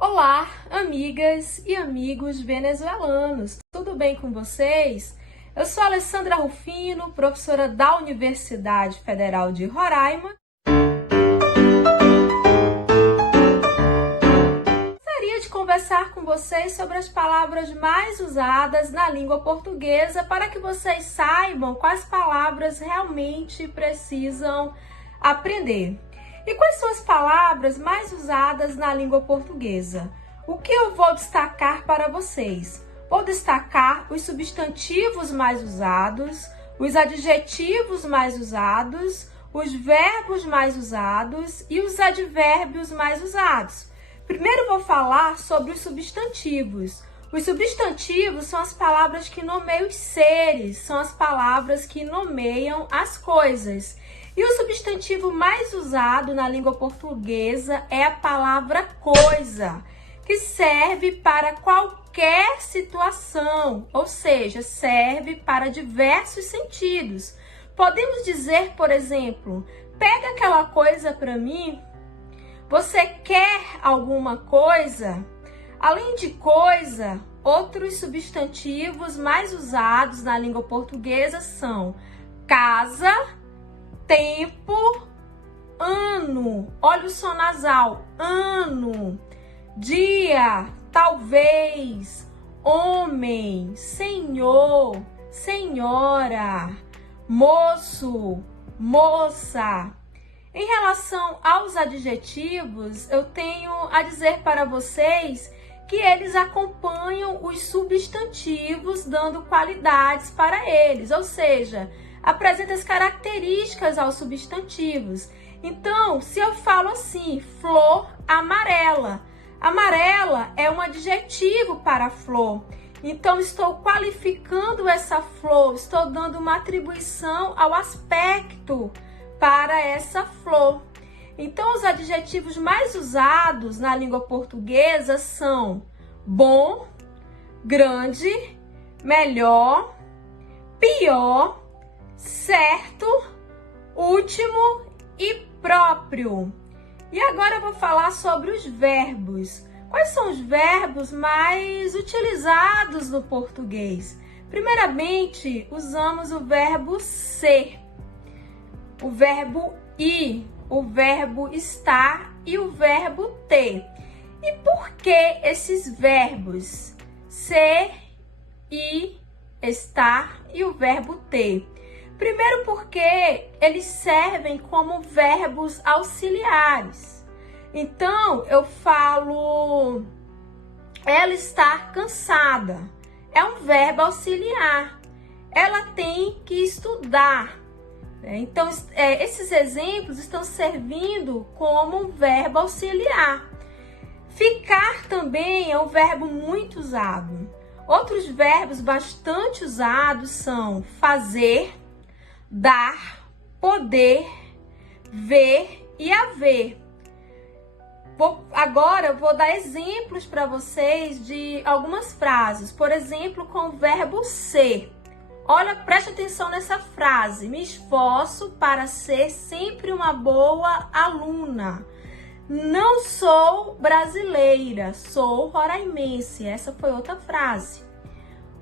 Olá, amigas e amigos venezuelanos, tudo bem com vocês? Eu sou Alessandra Rufino, professora da Universidade Federal de Roraima. Gostaria de conversar com vocês sobre as palavras mais usadas na língua portuguesa para que vocês saibam quais palavras realmente precisam aprender. E quais são as palavras mais usadas na língua portuguesa? O que eu vou destacar para vocês? Vou destacar os substantivos mais usados, os adjetivos mais usados, os verbos mais usados e os advérbios mais usados. Primeiro vou falar sobre os substantivos. Os substantivos são as palavras que nomeiam os seres, são as palavras que nomeiam as coisas. E o substantivo mais usado na língua portuguesa é a palavra coisa, que serve para qualquer situação, ou seja, serve para diversos sentidos. Podemos dizer, por exemplo, pega aquela coisa para mim. Você quer alguma coisa? Além de coisa, outros substantivos mais usados na língua portuguesa são casa, tempo, ano, olha o som nasal, ano, dia, talvez, homem, senhor, senhora, moço, moça. Em relação aos adjetivos, eu tenho a dizer para vocês que eles acompanham os substantivos, dando qualidades para eles, ou seja, apresenta as características aos substantivos. Então, se eu falo assim, flor amarela, amarela é um adjetivo para flor. Então, estou qualificando essa flor, estou dando uma atribuição ao aspecto para essa flor. Então, os adjetivos mais usados na língua portuguesa são bom, grande, melhor, pior, certo, último e próprio. E agora eu vou falar sobre os verbos. Quais são os verbos mais utilizados no português? Primeiramente, usamos o verbo ser, o verbo ir, o verbo estar e o verbo ter. E por que esses verbos? Ser, ir, estar e o verbo ter. Primeiro porque eles servem como verbos auxiliares. Então, eu falo, ela está cansada. É um verbo auxiliar. Ela tem que estudar. Então, esses exemplos estão servindo como um verbo auxiliar. Ficar também é um verbo muito usado. Outros verbos bastante usados são fazer, dar, poder, ver e haver. Agora eu vou dar exemplos para vocês de algumas frases. Por exemplo, com o verbo ser. Olha, preste atenção nessa frase. Me esforço para ser sempre uma boa aluna. Não sou brasileira, sou roraimense. Essa foi outra frase.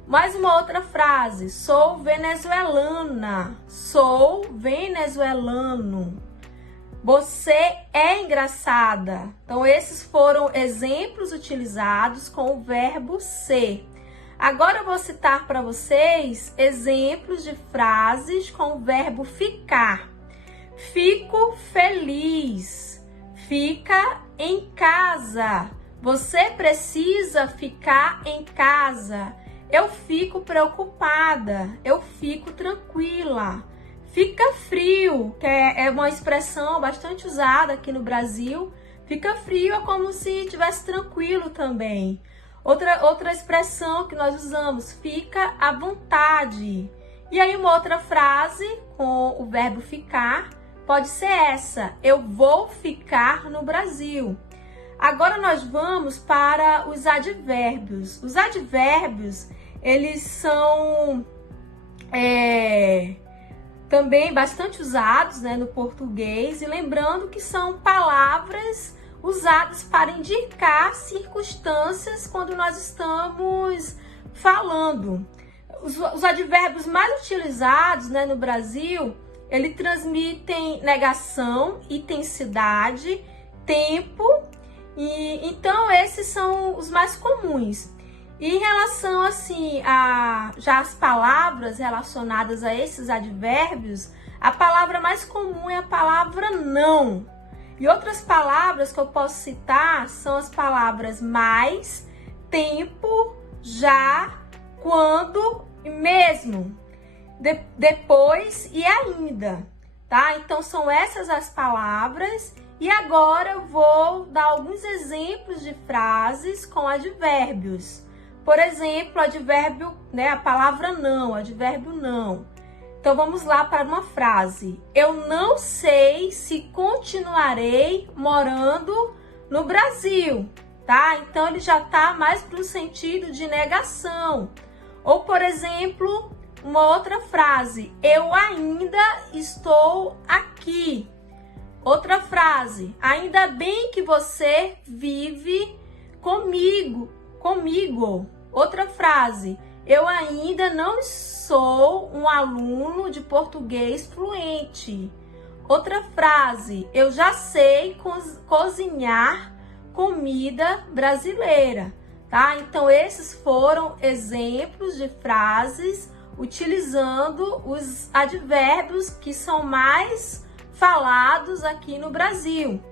Mais uma outra frase. Sou venezuelana, sou venezuelano. Você é engraçada. Então, esses foram exemplos utilizados com o verbo ser. Agora eu vou citar para vocês exemplos de frases com o verbo ficar. Fico feliz. Fica em casa. Você precisa ficar em casa. Eu fico preocupada. Eu fico tranquila. Fica frio, que é uma expressão bastante usada aqui no Brasil. Fica frio é como se estivesse tranquilo também. Outra expressão que nós usamos, fica à vontade. E aí uma outra frase com o verbo ficar pode ser essa, eu vou ficar no Brasil. Agora nós vamos para os advérbios. Os advérbios, eles são também bastante usados, né, no português. E lembrando que são palavras usadas para indicar circunstâncias quando nós estamos falando. Os advérbios mais utilizados, né, no Brasil, eles transmitem negação, intensidade, tempo, e então esses são os mais comuns. E em relação assim a já as palavras relacionadas a esses advérbios, a palavra mais comum é a palavra não. E outras palavras que eu posso citar são as palavras mais, tempo, já, quando e mesmo, depois e ainda, tá? Então são essas as palavras. E agora eu vou dar alguns exemplos de frases com advérbios. Por exemplo, advérbio, né, a palavra não, advérbio não. Então vamos lá para uma frase. Eu não sei se continuarei morando no Brasil, tá? Então ele já tá mais para o sentido de negação. Ou, por exemplo, uma outra frase. Eu ainda estou aqui. Outra frase. Ainda bem que você vive comigo. Outra frase. Eu ainda não sou um aluno de português fluente. Outra frase. Eu já sei cozinhar comida brasileira, tá? Então esses foram exemplos de frases utilizando os advérbios que são mais falados aqui no Brasil.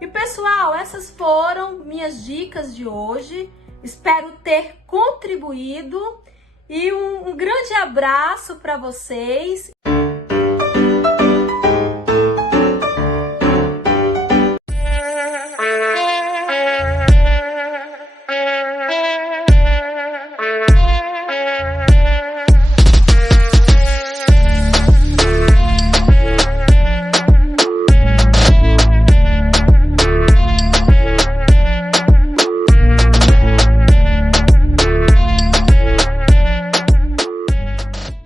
E pessoal, essas foram minhas dicas de hoje. Espero ter contribuído e um grande abraço para vocês.